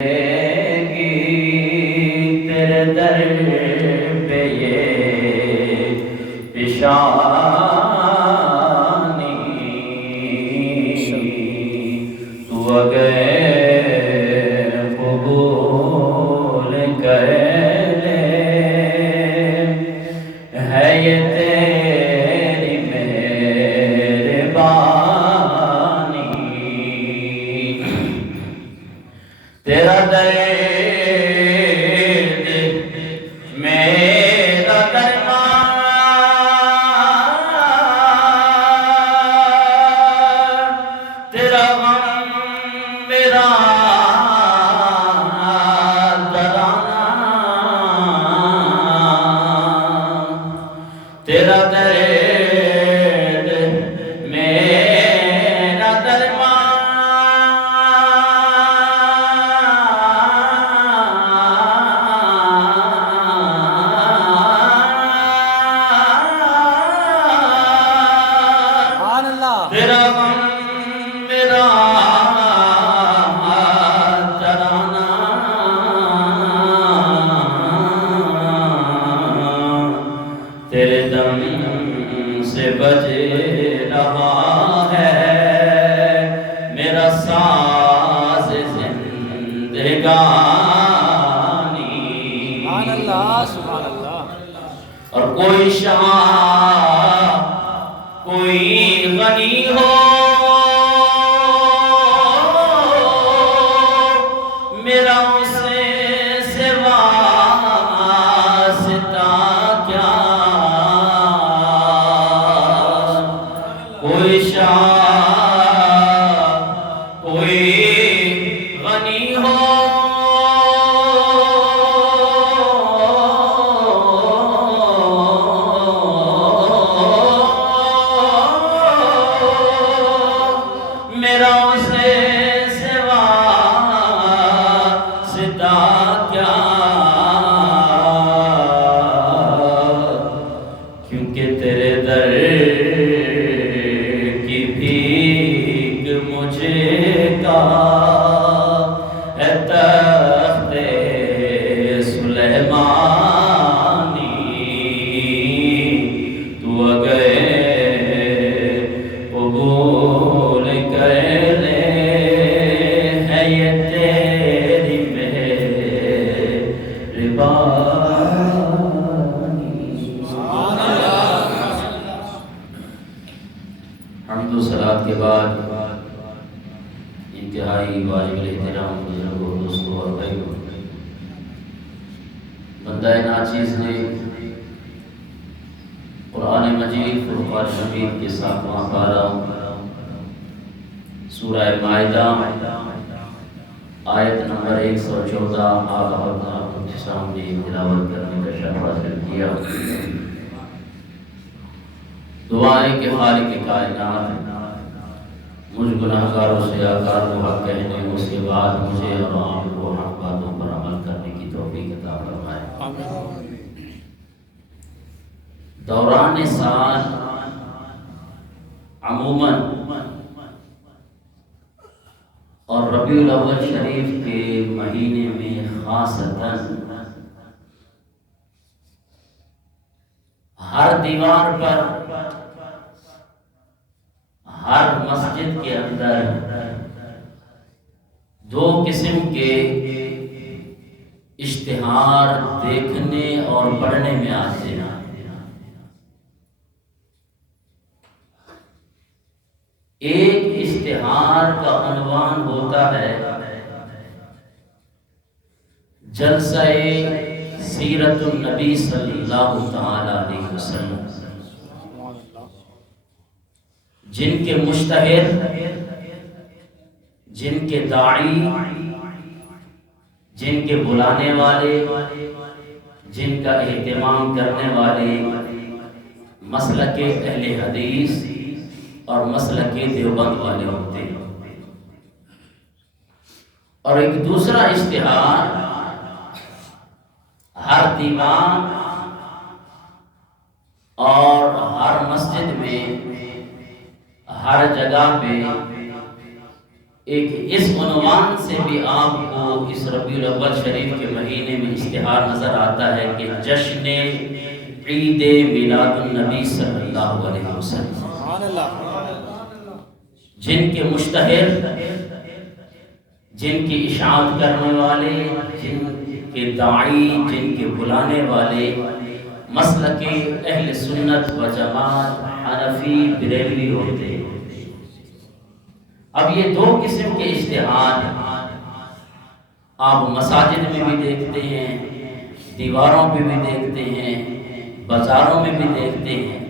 تیرے در پہ یہ پیشانی تو اگر قبول کر لے ہے یہ تیری مہربانی تیرا در تیرا درد میرا درمان تیرا غم میرا ترانہ تیرے دم سے بج رہا ہے میرا ساز زندگانی سبحان اللہ سبحان اللہ اور کوئی شاہ کوئی غنی ہو میرا اسے سوا واسطہ کیا کوئی شاہ کوئی غنی ہو میرا اسے سوا واسطہ کیا کیونکہ تیرے در کی بھیک مجھے کا ہے تخت سلیمانی تو اگر قبول کر لے ہے یہ تیری مہربانی حمد و صلات کے بعد انتہائی واجب الاحترام بزرگوں دوستوں اور بھائیوں بندہ ناچیز نے قرآن مجید فرقان حمید کے 7واں پارہ سورہ مائدہ آیت نمبر 114 آپ کے سامنے تلاوت کرنے کا شرف حاصل کیا دعا ہے کہ خالق کائنات مجھ گناہگاروں سے آکار کو حق کہنے اس کے بعد مجھے اور آپ کو حق باتوں پر عمل کرنے کی توفیق عطا فرمائے دوران سال عموماً اور ربیع الاول شریف کے مہینے میں خاصتاً ہر دیوار پر ہر مسجد کے اندر 2 قسم کے اشتہار دیکھنے اور پڑھنے میں آتے ہیں ایک اشتہار کا عنوان ہوتا ہے جلسہ سیرت النبی صلی اللہ تعالی علیہ وسلم جن کے مشتہر جن کے داعی جن کے بلانے والے جن کا اہتمام کرنے والے مسلک اہل حدیث اور مسلک دیوبند والے ہوتے ہیں اور ایک دوسرا اشتہار ہر دیوان اور ہر مسجد میں ہر جگہ پہ ایک اس عنوان سے بھی آپ کو اس ربیع الاول شریف کے مہینے میں اشتہار نظر آتا ہے کہ جشن عید میلاد النبی صلی اللہ علیہ وسلم، سبحان اللہ، جن کے مشتہر، جن کی اشاعت کرنے والے، جن کے داعی، جن کے بلانے والے مسلک اہل سنت و جماعت حنفی بریلوی ہوتے ہیں۔ اب یہ دو قسم کے اشتہار آپ مساجد میں بھی دیکھتے ہیں، دیواروں پہ بھی دیکھتے ہیں، بازاروں میں بھی دیکھتے ہیں۔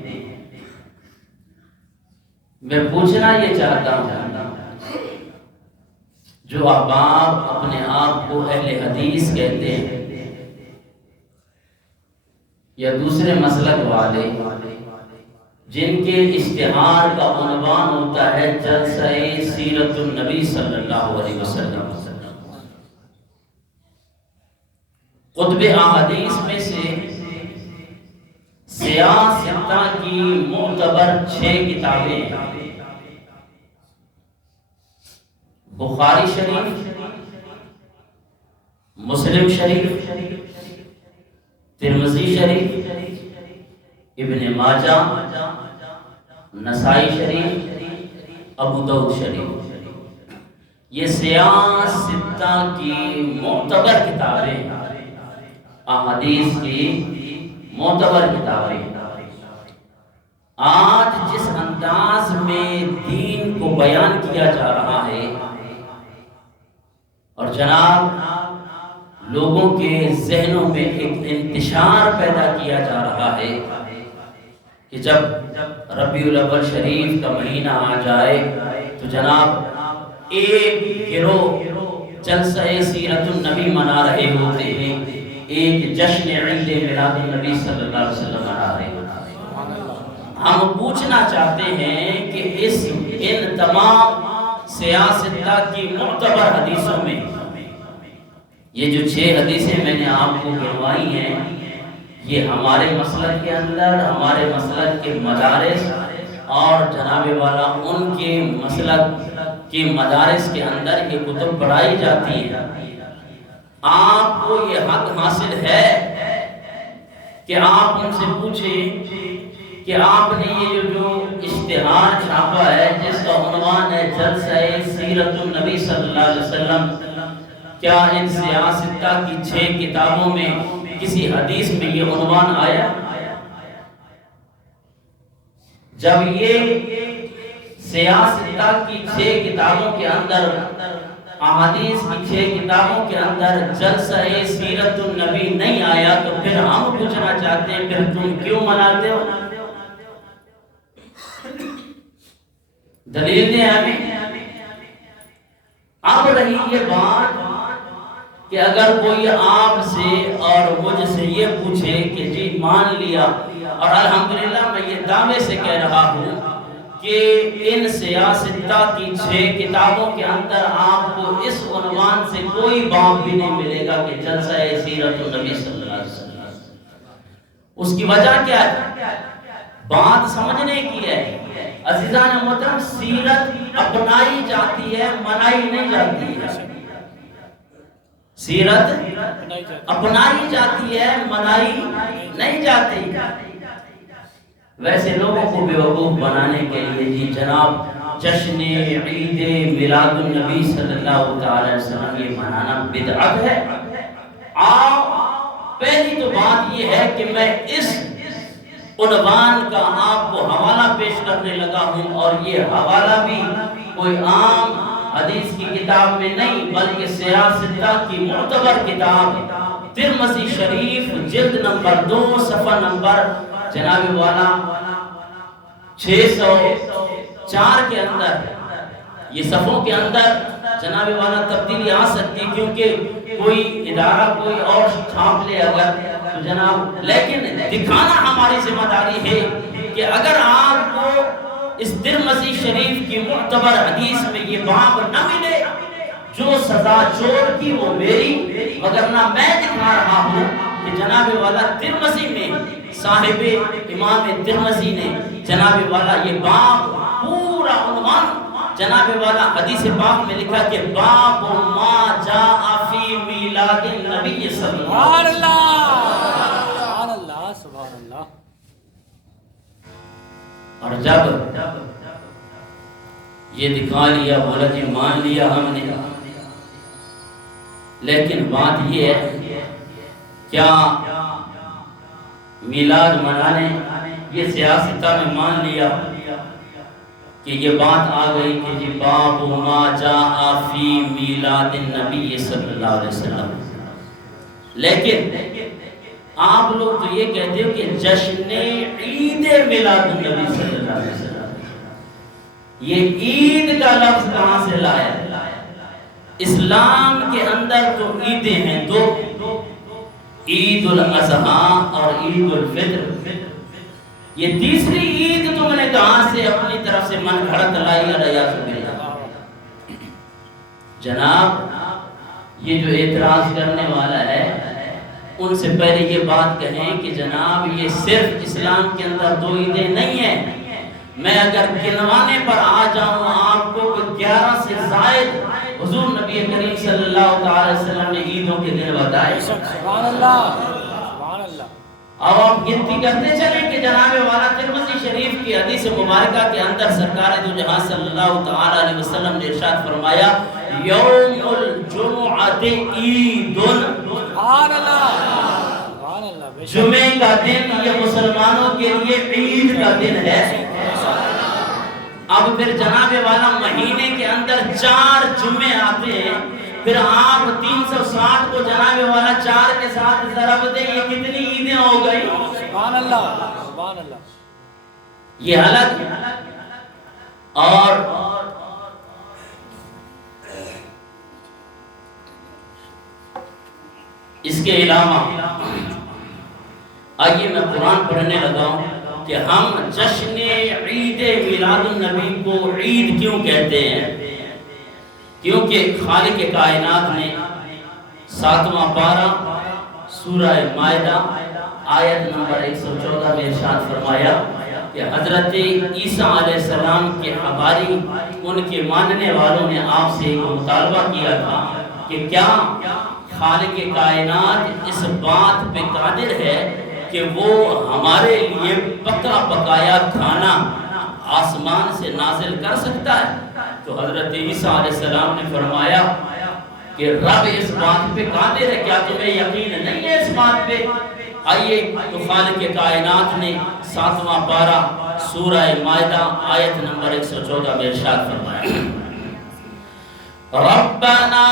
میں پوچھنا یہ چاہتا ہوں، جو احباب اپنے آپ کو اہل حدیث کہتے ہیں یا دوسرے مسلک والے، جن کے اشتہار کا عنوان ہوتا ہے جلسہ سیرت النبی صلی اللہ علیہ وسلم، قطب احادیث میں سے سیاہ ستہ کی معتبر 6 کتابیں، بخاری شریف، مسلم شریف، ترمذی شریف، ابن ماجہ، نسائی شریف، ابو داؤد شریف، یہ سیاہ ستہ کی معتبر کتابیں، احادیث کی معتبر کتابیں، آج جس انداز میں دین کو بیان کیا جا رہا ہے اور جناب لوگوں کے ذہنوں میں ایک انتشار پیدا کیا جا رہا ہے کہ جب ربیع الاول شریف کا مہینہ آ جائے تو جناب ایک گروہ جلسہ سیرت النبی منا رہے ہوتے ہیں، ایک جشن عید میلاد النبی صلی اللہ علیہ وسلم منا رہے ہوتے ہیں۔ ہم پوچھنا چاہتے ہیں کہ ان تمام سیاستہ کی معتبر حدیثوں میں یہ جو 6 حدیثیں میں نے آپ کو گنوائی ہیں، یہ ہمارے مسلک کے اندر، ہمارے مسلک کے مدارس اور جناب والا ان کے مسلک کے مدارس کے اندر یہ کتب پڑھائی جاتی ہیں۔ آپ کو یہ حق حاصل ہے کہ آپ ان سے پوچھیں کہ آپ نے یہ جو اشتہار چھاپا ہے جس کا عنوان ہے جلسہ سیرت النبی صلی اللہ علیہ وسلم، کیا ان سیاہ ستہ کی 6 کتابوں میں کسی حدیث میں یہ عنوان آیا؟ جب یہ سیاہ ستہ کی 6 کتابوں کے اندر، احادیث کی 6 کتابوں کے اندر جلسہ سیرت النبی نہیں آیا تو پھر ہم پوچھنا چاہتے ہیں پھر تم کیوں مناتے ہو؟ دلیل دیں ہمیں۔ اب رہی یہ بات کہ اگر کوئی آپ سے اور مجھ سے یہ پوچھے کہ جی مان لیا، اور الحمدللہ میں یہ دعوے سے کہہ رہا ہوں کہ ان سیاہ ستہ کی 6 کتابوں کے اندر آپ کو اس عنوان سے کوئی باب بھی نہیں ملے گا کہ جلسہ سیرت النبی صلی اللہ علیہ وسلم۔ اس کی وجہ کیا ہے؟ بات سمجھنے کی ہے عزیزان محترم، سیرت اپنائی جاتی ہے، منائی نہیں جاتی ہے۔ سیرت اپنائی جاتی ہے، منائی نہیں جاتی۔ ویسے لوگوں کو بیوقوف بنانے کے لیے جی جناب جشن عید میلاد النبی صلی اللہ علیہ وسلم یہ منانا بدعت ہے۔ پہلی تو بات یہ ہے کہ میں اس عنوان کا آپ کو حوالہ پیش کرنے لگا ہوں، اور یہ حوالہ بھی کوئی عام حدیث کی کتاب میں نہیں بلکہ سیاہ ستہ کی معتبر کتاب ترمذی شریف جلد نمبر 2 صفحہ نمبر جناب والا 604 کے اندر، یہ صفحوں کے اندر جناب والا تبدیلی آ سکتی کیونکہ کوئی ادارہ کوئی اور چھاپ لے اگر تو جناب، لیکن دکھانا ہماری ذمہ داری ہے کہ اگر آپ کو اس ترمذی شریف کی معتبر حدیث میں یہ باب نہ ملے، جو سزا چور کی وہ میری، وگرنہ میں دکھا رہا ہوں کہ جناب والا ترمذی میں صاحب امام ترمذی نے جناب والا یہ باب پورا عنوان جناب والا حدیث پاک میں لکھا کہ باب ما جاء فی میلاد النبی صلی سبحان اللہ سبحان اللہ. اور جب یہ دکھا لیا بولا جی مان لیا ہم نے، لیکن بات یہ ہے کیا میلاد منانے یہ سیاستہ میں مان لیا کہ یہ بات آ گئی کہ جی باب ما جاء فی میلاد النبی صلی اللہ علیہ وسلم، لیکن آپ لوگ تو یہ کہتے ہو کہ جشن عید میلاد النبی صلی اللہ علیہ وسلم، یہ عید کا لفظ کہاں سے لایا؟ اسلام کے اندر تو عیدیں ہیں دو، عید الاضحیٰ اور عید الفطر. یہ تیسری عید تم نے کہاں سے اپنی طرف سے من گھڑت لائی؟ علیہ جناب یہ جو اعتراض کرنے والا ہے ان سے پہلے یہ بات کہیں کہ جناب یہ صرف اسلام کے اندر دو عیدیں نہیں ہیں. میں اگر گنوانے پر آ جاؤں آپ کو 11 سے زائد حضور نبی کریم صلی اللہ تعالی وسلم نے عیدوں کے دن بتائے. سبحان اللہ سبحان اللہ. اب آپ گنتی کرتے چلیں کہ جناب والا ترمذی شریف کی حدیث مبارکہ کے اندر سرکار دو جہاں صلی اللہ تعالی علیہ وسلم نے ارشاد فرمایا یوم الجمعۃ عید. سبحان اللہ سبحان اللہ. جمعے کا دن یہ مسلمانوں کے لیے عید کا دن ہے. اب پھر جناب والا مہینے کے اندر 4 جمعے آتے ہیں، پھر آپ 360 کو جناب والا 4 کے ساتھ ضرب دیں، یہ کتنی عیدیں ہو گئی؟ سبحان اللہ سبحان اللہ. یہ الگ. اور اس کے علاوہ آئیے میں قرآن پڑھنے لگا ہوں کہ ہم جشن عید میلاد النبی کو عید کیوں کہتے ہیں؟ کیونکہ خالق کائنات نے 7واں پارہ سورہ مائدہ آیت نمبر 114 میں ارشاد فرمایا کہ حضرت عیسیٰ علیہ السلام کے حواری ان کے ماننے والوں نے آپ سے ایک مطالبہ کیا تھا کہ کیا خالق کائنات اس بات پہ قادر ہے کہ وہ ہمارے لیے پکا پکایا کھانا آسمان سے نازل کر سکتا ہے؟ تو حضرت عیسیٰ علیہ السلام نے فرمایا کہ رب اس بات پہ قادر ہے، کیا تمہیں یقین نہیں ہے اس بات پہ؟ آئیے تو خالق کائنات نے 7واں پارہ سورہ مائدہ آیت نمبر 114 میں ارشاد فرمایا ربنا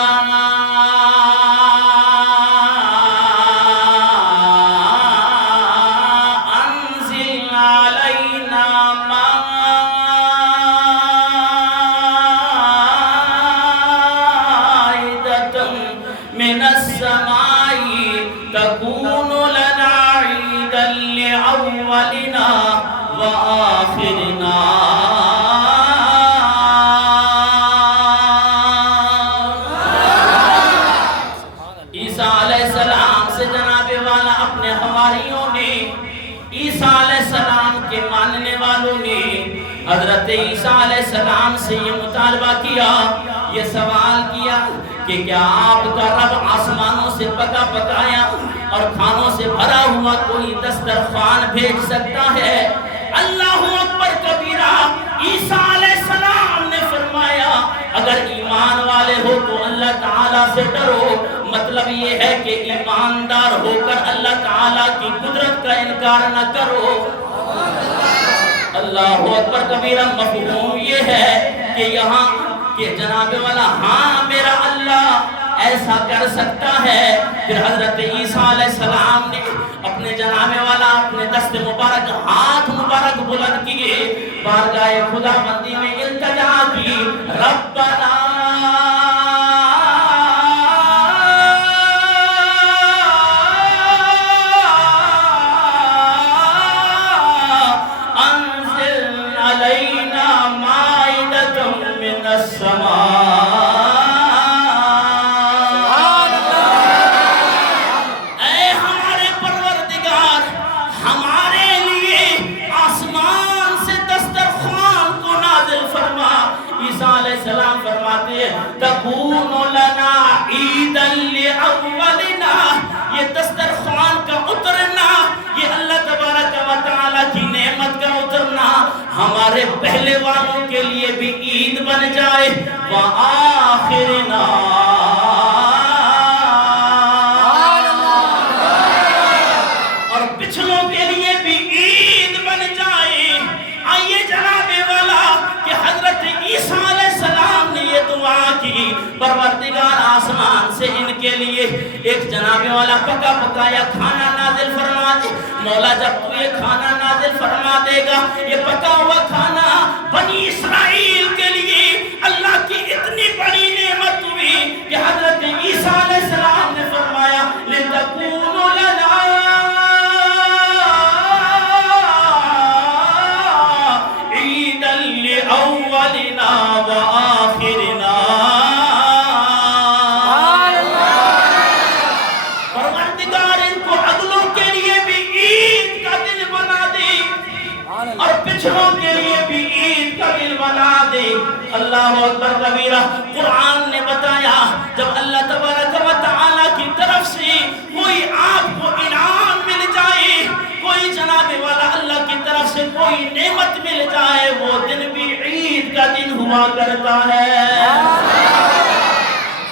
حضرت عیسیٰ علیہ السلام سے یہ مطالبہ کیا، یہ سوال کیا کہ کیا آپ کا رب آسمانوں سے پکا پکایا اور کھانوں سے بھرا ہوا کوئی دسترخوان بھیج سکتا ہے؟ اللہ اکبر کبیرہ. عیسیٰ علیہ السلام نے فرمایا اگر ایمان والے ہو تو اللہ تعالیٰ سے ڈرو. مطلب یہ ہے کہ ایماندار ہو کر اللہ تعالیٰ کی قدرت کا انکار نہ کرو. اللہ اکبر کبیرہ. مفہوم یہ ہے کہ یہاں کہ جناب والا ہاں میرا اللہ ایسا کر سکتا ہے. پھر حضرت عیسیٰ علیہ السلام نے اپنے جناب والا اپنے دست مبارک ہاتھ مبارک بلند کیے، بارگاہ خدا بندی میں التجا کی ربنا عیسیٰ ہمارے پہلے والوں کے لیے بھی عید بن جائے وآخرنا اور پچھلوں کے لیے بھی عید بن جائے. آئیے جناب والا کہ حضرت عیسیٰ علیہ السلام نے یہ دعا کی پروردگار آسمان سے ان کے لیے ایک جناب والا پکا پکایا کھانا نازل فرما دے. مولا جب تو یہ کھانا نازل فرما دے گا یہ پکا ہوا کھانا بنی اسرائیل کے لیے اللہ کی اتنی بڑی نعمت ہوئی کہ حضرت عیسیٰ علیہ السلام نے فرمایا لِتَكُونُ لَنَا عِيدًا لِأَوَّلِنَا وَآخِرِنَا. پروردگار ان کو اگلوں کے لیے بھی عید کا دن بنا دے اور پچھلوں کے لیے بھی عید کا دن بنا دے. اللہ اکبر کبیرہ. قرآن نے بتایا جب اللہ تبارک و تعالیٰ کی طرف سے کوئی آپ کو انعام مل جائے کوئی جناب والا اللہ کی طرف سے کوئی نعمت مل جائے وہ دن بھی عید کا دن ہوا کرتا ہے.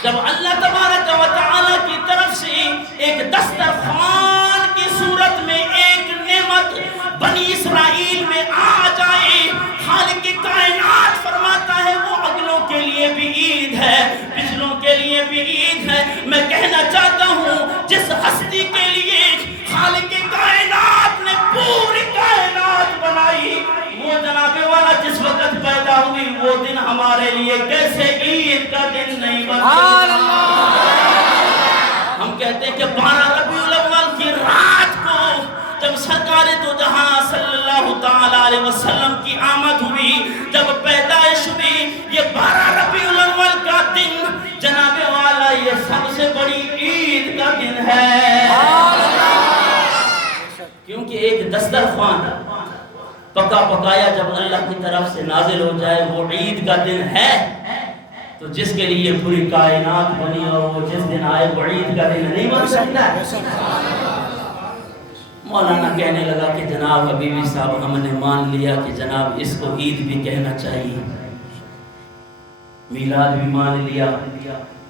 جب اللہ تبارک و تعالیٰ کی طرف سے ایک دسترخوان کی صورت میں ایک نعمت بنی اسرائیل میں آ جائے خالق کائنات فرماتا ہے وہ اگلوں کے لیے بھی عید ہے پچھلوں کے لیے بھی عید ہے. میں کہنا چاہتا ہوں جس ہستی کے لیے خالق کائنات نے پوری کائنات بنائی وہ جناب والا جس وقت پیدا ہوئی وہ دن ہمارے لیے کیسے عید کا دن نہیں بن سکتا. ہم کہتے ہیں کہ 12 ربیع الاول کی رات کو جب سرکار دو جہاں صلی اللہ تعالی علیہ وسلم کی آمد ہوئی جب پیدائش ہوئی یہ 12 ربیع الاول کا دن جناب والا یہ سب سے بڑی عید کا دن ہے. کیونکہ ایک دسترخوان پکا پکایا جب اللہ کی طرف سے نازل ہو جائے وہ عید کا دن ہے تو جس کے لیے پوری کائنات بنی اور وہ جس دن آئے وہ عید کا دن نہیں بن سکتا. مولانا کہنے لگا کہ جناب حبیبی صاحب ہم نے مان لیا کہ جناب اس کو عید بھی کہنا چاہیے میلاد بھی مان لیا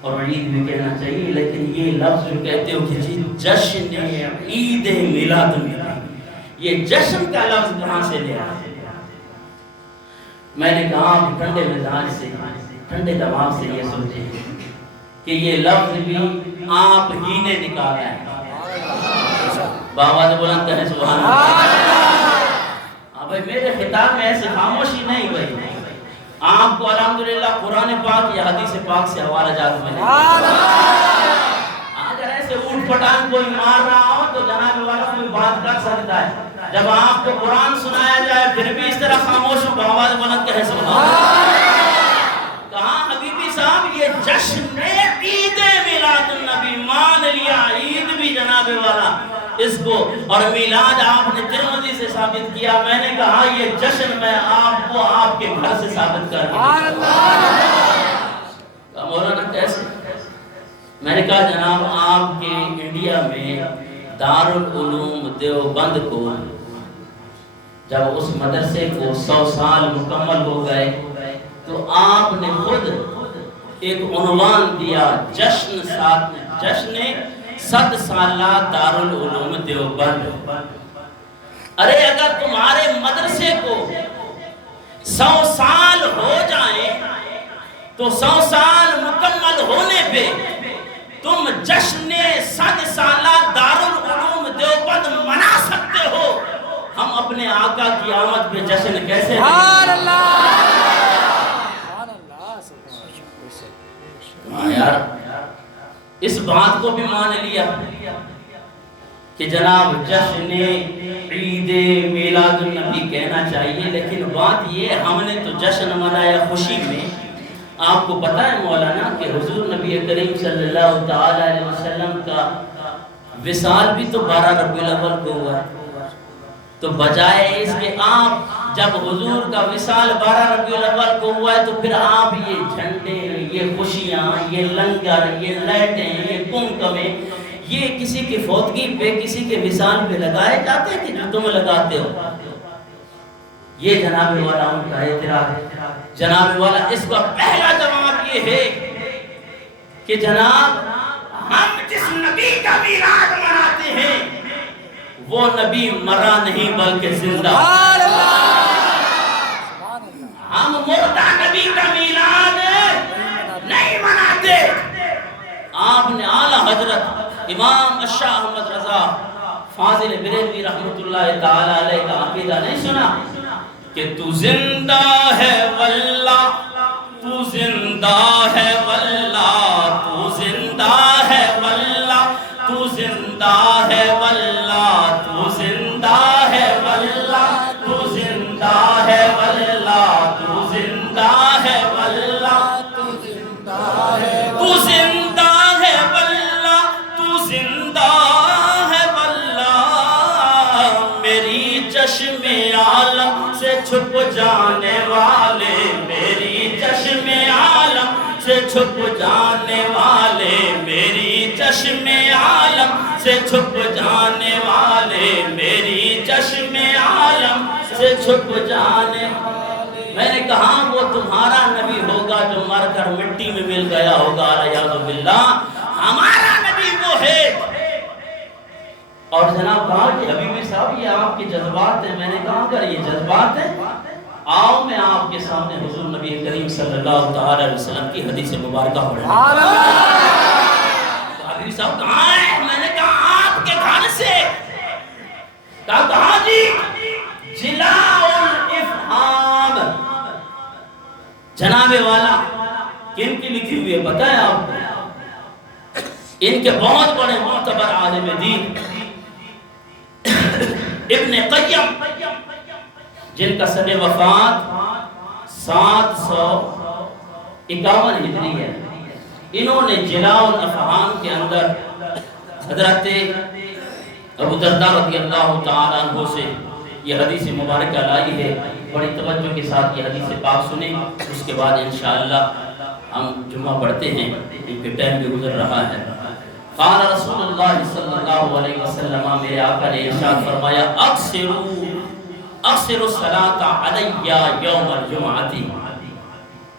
اور عید بھی کہنا چاہیے لیکن یہ لفظ جو کہتے ہو کہ جشن عید میلاد النبی یہ جشن کا لفظ کہاں سے لیا. میں نے کہا آپ ٹھنڈے مزاج سے ٹھنڈے دماغ سے یہ سوچے کہ یہ لفظ بھی آپ ہی نے نکالا ہے. بابا نے بلند کہنے سبحان اللہ. بھائی میرے خطاب میں ایسی خاموشی نہیں بھائی آپ کو الحمدللہ قرآن پاک یا حدیث پاک سے حوالہ جات میں اگر ایسے اونٹ پٹان کوئی مار رہا ہو تو جناب والا کوئی بات کر سکتا ہے. جب آپ کو قرآن سنایا جائے پھر بھی اس طرح خاموش ہو بابا نے بلند کہنے سبحان اللہ. کہاں حبیبی صاحب یہ جشن عید میلاد النبی مان لیا عید بھی جناب والا اس کو اور میلاد آپ نے ترمذی سے ثابت کیا. میں نے کہا یہ جشن میں آپ کو آپ کے گھر سے ثابت کر دیا. مولانا کیسے؟ میں نے کہا جناب آپ کے انڈیا میں دارالعلوم دیوبند کو جب اس مدرسے کو 100 سال مکمل ہو گئے تو آپ نے خود ایک عنوان دیا جشن 100 سالہ دارالعلوم دیوبند. ارے اگر تمہارے مدرسے کو 100 سال ہو جائیں تو 100 سال مکمل ہونے پہ تم جشن 100 سالہ دارالعلوم دیوبند منا سکتے ہو. ہم اپنے آقا کی آمد پہ جشن کیسے یار اس بات کو بھی مان لیا کہ جناب جشن عید میلاد النبی کہنا چاہیے لیکن بات یہ ہم نے تو جشن منایا خوشی میں. آپ کو پتہ ہے مولانا کہ حضور نبی کریم صلی اللہ تعالی علیہ وسلم کا وصال بھی تو 12 ربیع الاول کو ہوا تو بجائے اس کے آپ جب حضور کا وصال 12 ربیع الاول کو ہوا ہے تو پھر آپ یہ جھنڈے یہ خوشیاں یہ لنگر یہ لائٹیں یہ کمکمے یہ کسی کی فوتگی پہ کسی کے وصال پہ لگائے جاتے کہ جو تم لگاتے ہو. یہ جناب والا ان کا اعتراض ہے۔ جناب والا اس کا پہلا جواب یہ ہے کہ جناب ہم جس نبی کا میلاد مناتے ہیں وہ نبی مرا نہیں بلکہ زندہ۔ ہم مردہ نبی کا میلاد نہیں مناتے۔ آپ نے اعلیٰ حضرت امام الشاہ احمد رضا فاضل بریلوی رحمۃ اللہ تعالی علیہ کا عقیدہ نہیں سنا کہ تو زندہ ہے واللہ، تو زندہ ہے واللہ، تو زندہ ہے واللہ، تو زندہ ہے واللہ، تو زندہ ہے واللہ، تو زندہ ہے واللہ، تو زندہ ہے واللہ، تو زندہ ہے، تو زندہ ہے واللہ، تو زندہ ہے واللہ، میری چشم عالم سے چھپ جانے والے، میری چشم عالم سے چھپ جانے والے، میری چشم عالم سے چھپ جانے والے، میری چشم عالم سے چھپ جانے والے۔ میں نے کہا وہ تمہارا نبی ہوگا جو مر کر مٹی میں مل گیا ہوگا، الیاذ باللہ، ہمارا نبی وہ ہے۔ اور جناب کہا کہ حبیبی صاحب یہ آپ کے جذبات ہیں۔ میں نے کہا اگر یہ جذبات ہیں آؤ میں آپ کے سامنے حضور نبی کریم صلی اللہ تعالی علیہ وسلم کی حدیث مبارکہ پڑھیں۔ حبیبی صاحب کہاں ہیں؟ میں نے کہا آپ کے گھر سے۔ کہا جی جلاء الافہام، جناب والا کن کی لکھی ہوئی ہے پتہ ہے آپ کو؟ ان کے بہت بڑے معتبر عالم دین ابن قیم، جن کا سن وفات 751 ہجری ہے، انہوں نے جلاء الافہام کے اندر حضرت ابو درداء رضی اللہ تعالیٰ عنہ سے یہ حدیث مبارکہ لائی ہے۔ بڑی توجہ کے ساتھ یہ حدیث پاک سنیں، اس کے بعد انشاءاللہ ہم جمعہ پڑھتے ہیں، ان کے ٹائم بھی گزر رہا ہے۔ قال رسول اللہ صلی اللہ علیہ وسلم، میرے آقا نے ارشاد فرمایا اکثر الصلاۃ علی یوم الجمعہ،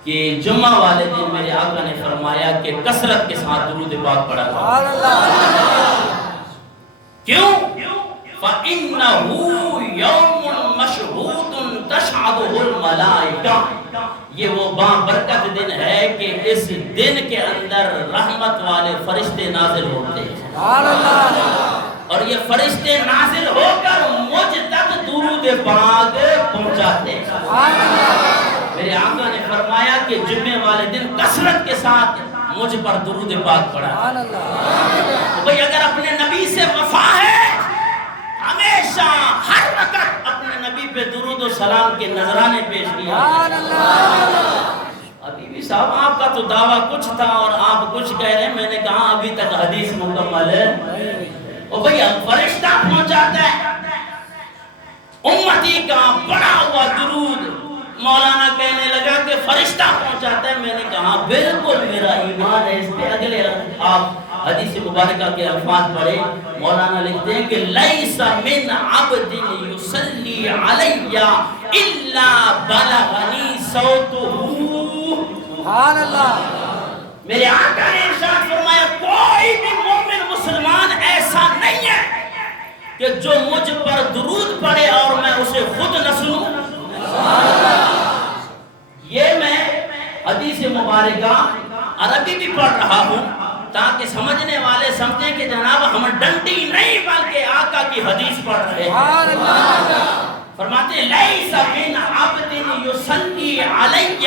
کہ جمعہ والے دن میرے آقا نے فرمایا کہ کثرت کے ساتھ درود پاک پڑھا کرو۔ کیوں؟ فَإِنَّهُ يَوْمٌ مَشْهُودٌ تَشْهَدُهُ الْمَلَائِكَةُ، یہ وہ بابرکت دن ہے کہ اس دن کے اندر رحمت والے فرشتے نازل ہوتے ہیں، اور یہ فرشتے نازل ہو کر مجھ تک درود پاک پہنچاتے ہیں۔ میرے آقا نے فرمایا کہ جمعے والے دن کثرت کے ساتھ مجھ پر درود پاک پڑھا۔ بھئی اگر اپنے نبی سے وفا ہے، ہمیشہ ہر وقت اپنے نبی پہ درود و سلام کے نذرانے پیش کیا۔ حبیبی صاحب آپ کا تو دعویٰ کچھ تھا اور آپ کچھ کہہ رہے ہیں، میں نے کہا ابھی تک حدیث مکمل ہے۔ اور بھئی فرشتہ پہنچاتا ہے امتی کا بڑا ہوا درود۔ مولانا کہنے لگا کہ فرشتہ پہنچاتا ہے، میں نے کہا بالکل میرا ایمان ہے اس پہ۔ اگلے آپ حدیث مبارکہ کے الفاظ پڑھیں، مولانا لکھتے ہیں کہ لیس من عبد یصلی علی الا بلغنی صوتہ۔ سبحان اللہ۔ میرے آقا نے ارشاد فرمایا کوئی بھی مومن مسلمان ایسا نہیں ہے کہ جو مجھ پر درود پڑھے اور میں اسے خود نہ سنوں۔ یہ میں حدیث مبارکہ عربی بھی پڑھ رہا ہوں تاکہ سمجھنے والے سمجھیں کہ جناب ہم ڈنڈی نہیں بلکہ آقا کی حدیث پڑھ رہے ہیں۔ فرماتے ہیں لیس من عبد یصلی علی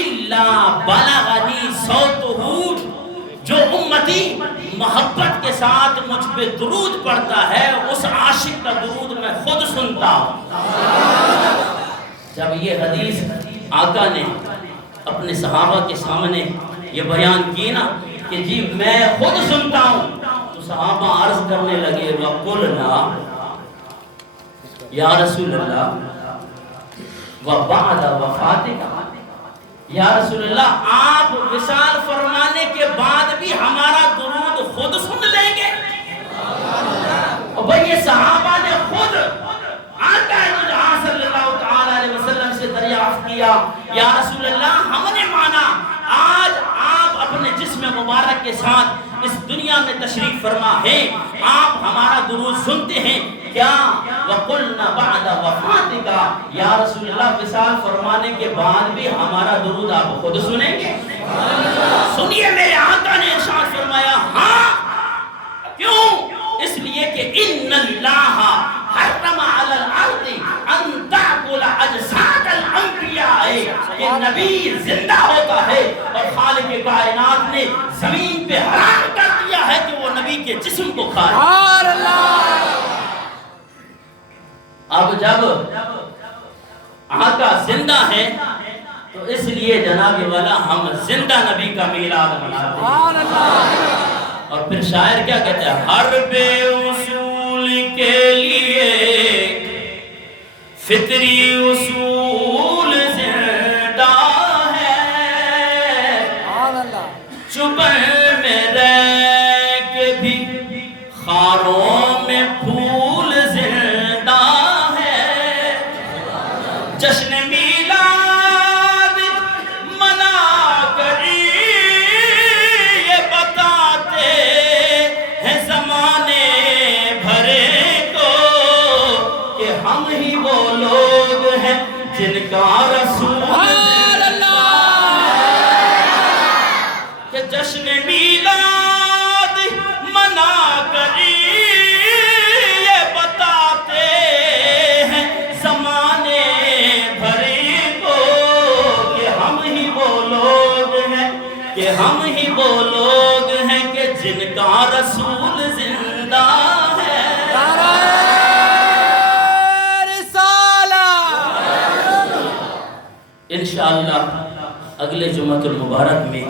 الا بلغنی صوتہ، جو امتی محبت کے ساتھ مجھ پہ درود پڑھتا ہے اس عاشق کا درود میں خود سنتا ہوں۔ جب یہ حدیث آقا نے اپنے صحابہ کے سامنے یہ بیان کی نا کہ جی میں خود سنتا ہوں، تو صحابہ عرض کرنے لگے وَقُلْنَا یا رسول اللہ وَبَعْدَ وَفَاتِكَ، یا رسول اللہ آپ وصال فرمانے کے بعد بھی ہمارا درود خود سن لیں گے؟ اور بھئی یہ صحابہ نے خود آقا صلی اللہ ساتھ اس دنیا میں تشریف فرما ہے، آپ ہمارا درود سنتے ہیں کیا؟ وَقُلْنَا بَعْدَ وَفَاتِكَ، یا رسول اللہ وصال فرمانے کے بعد بھی ہمارا درود آپ خود سنیں گے؟ سنیے، میرے آقا نے ارشاد فرمایا ہاں۔ کیوں؟ اس لیے کہ ان اللہ حرم علی الارض ان تاکل اجساد الانبیاء، کہ نبی زندہ ہوتا ہے اور خالق کائنات نے زمین پہ حرام کر دیا ہے کہ وہ نبی کے جسم کو کھائے۔ سبحان اللہ۔ اب جب آقا زندہ ہے تو اس لیے جناب والا ہم زندہ نبی کا میلاد مناتے ہیں۔ سبحان اللہ۔ اور پھر شاعر کیا کہتے ہیں؟ ہر بے اصول کے لیے فطری اصول زندہ ہے، سبحان اللہ۔ چبن میں رہ کے بھی خاروں میں پھول زندہ ہے، جشن میلاد منا کری یہ بتاتے ہیں زمانے بھرے کو کہ ہم ہی وہ لوگ ہیں جن کا رسول سبحان اللہ۔ کہ جشن میلاد منا کری یہ بتاتے ہیں زمانے بھرے کو کہ ہم ہی وہ لوگ ہیں، کہ ہم ہی وہ لوگ ہیں کہ جن کا رسول زندہ ہے۔ نعرہ رسالہ۔ انشاءاللہ اگلے جمعۃ المبارک میں